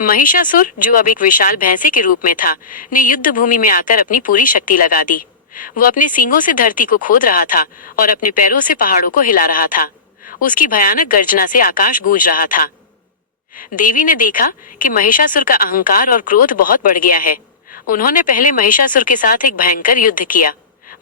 महिषासुर, जो अब एक विशाल भैंसे के रूप में था, ने युद्ध भूमि में आकर अपनी पूरी शक्ति लगा दी। वो अपने सींगों से धरती को खोद रहा था और अपने पैरों से पहाड़ों को हिला रहा था। उसकी भयानक गर्जना से आकाश गूंज रहा था। देवी ने देखा कि महिषासुर का अहंकार और क्रोध बहुत बढ़ गया है। उन्होंने पहले महिषासुर के साथ एक भयंकर युद्ध किया।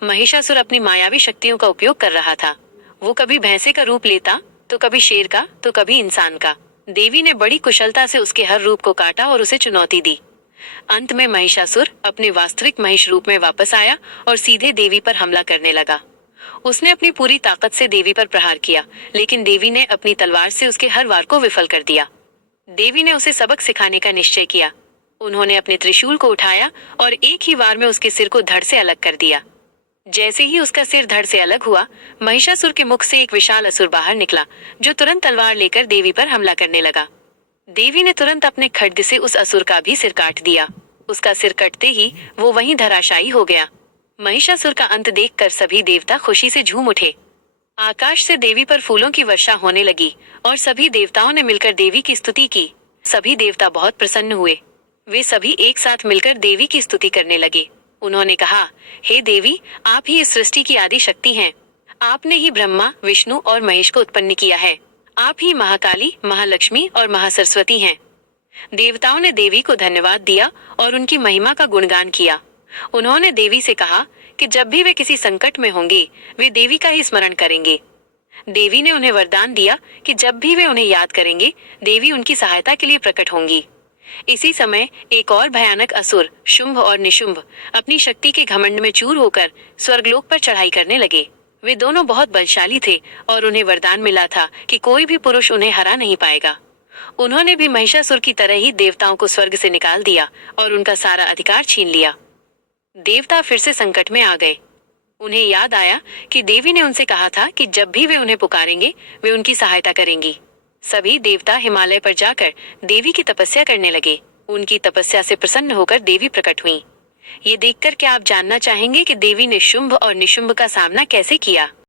महिषासुर अपनी मायावी शक्तियों का उपयोग कर रहा था। वो कभी भैंसे का रूप लेता, तो कभी शेर का, तो कभी इंसान का। देवी ने बड़ी कुशलता से उसके हर रूप को काटा और उसे चुनौती दी। अंत में महिषासुर अपने वास्तविक महिष रूप में वापस आया और सीधे देवी पर हमला करने लगा। उसने अपनी पूरी ताकत से देवी पर प्रहार किया, लेकिन देवी ने अपनी तलवार से उसके हर वार को विफल कर दिया। देवी ने उसे सबक सिखाने का निश्चय किया। उन्होंने अपने त्रिशूल को उठाया और एक ही वार में उसके सिर को धड़ से अलग कर दिया। जैसे ही उसका सिर धड़ से अलग हुआ, महिषासुर के मुख से एक विशाल असुर बाहर निकला, जो तुरंत तलवार लेकर देवी पर हमला करने लगा। देवी ने तुरंत अपने खड्ग से उस असुर का भी सिर काट दिया। उसका सिर कटते ही वो वहीं धराशायी हो गया। महिषासुर का अंत देखकर सभी देवता खुशी से झूम उठे। आकाश से देवी पर फूलों की वर्षा होने लगी और सभी देवताओं ने मिलकर देवी की स्तुति की। सभी देवता बहुत प्रसन्न हुए। वे सभी एक साथ मिलकर देवी की स्तुति करने लगे। उन्होंने कहा, हे देवी, आप ही इस सृष्टि की आदि शक्ति हैं। आपने ही ब्रह्मा, विष्णु और महेश को उत्पन्न किया है। आप ही महाकाली, महालक्ष्मी और महासरस्वती हैं। देवताओं ने देवी को धन्यवाद दिया और उनकी महिमा का गुणगान किया। उन्होंने देवी से कहा कि जब भी वे किसी संकट में होंगे, वे देवी का ही स्मरण करेंगे। देवी ने उन्हें वरदान दिया कि जब भी वे उन्हें याद करेंगे, देवी उनकी सहायता के लिए प्रकट होंगी। इसी समय एक और भयानक असुर, शुंभ और निशुंभ, अपनी शक्ति के घमंड में चूर होकर स्वर्गलोक पर चढ़ाई करने लगे। वे दोनों बहुत बलशाली थे और उन्हें वरदान मिला था कि कोई भी पुरुष उन्हें हरा नहीं पाएगा। उन्होंने भी महिषासुर की तरह ही देवताओं को स्वर्ग से निकाल दिया और उनका सारा अधिकार छीन लिया। देवता फिर से संकट में आ गए। उन्हें याद आया कि देवी ने उनसे कहा था कि जब भी वे उन्हें पुकारेंगे, वे उनकी सहायता करेंगी। सभी देवता हिमालय पर जाकर देवी की तपस्या करने लगे। उनकी तपस्या से प्रसन्न होकर देवी प्रकट हुई। ये देखकर क्या आप जानना चाहेंगे कि देवी ने शुंभ और निशुंभ का सामना कैसे किया?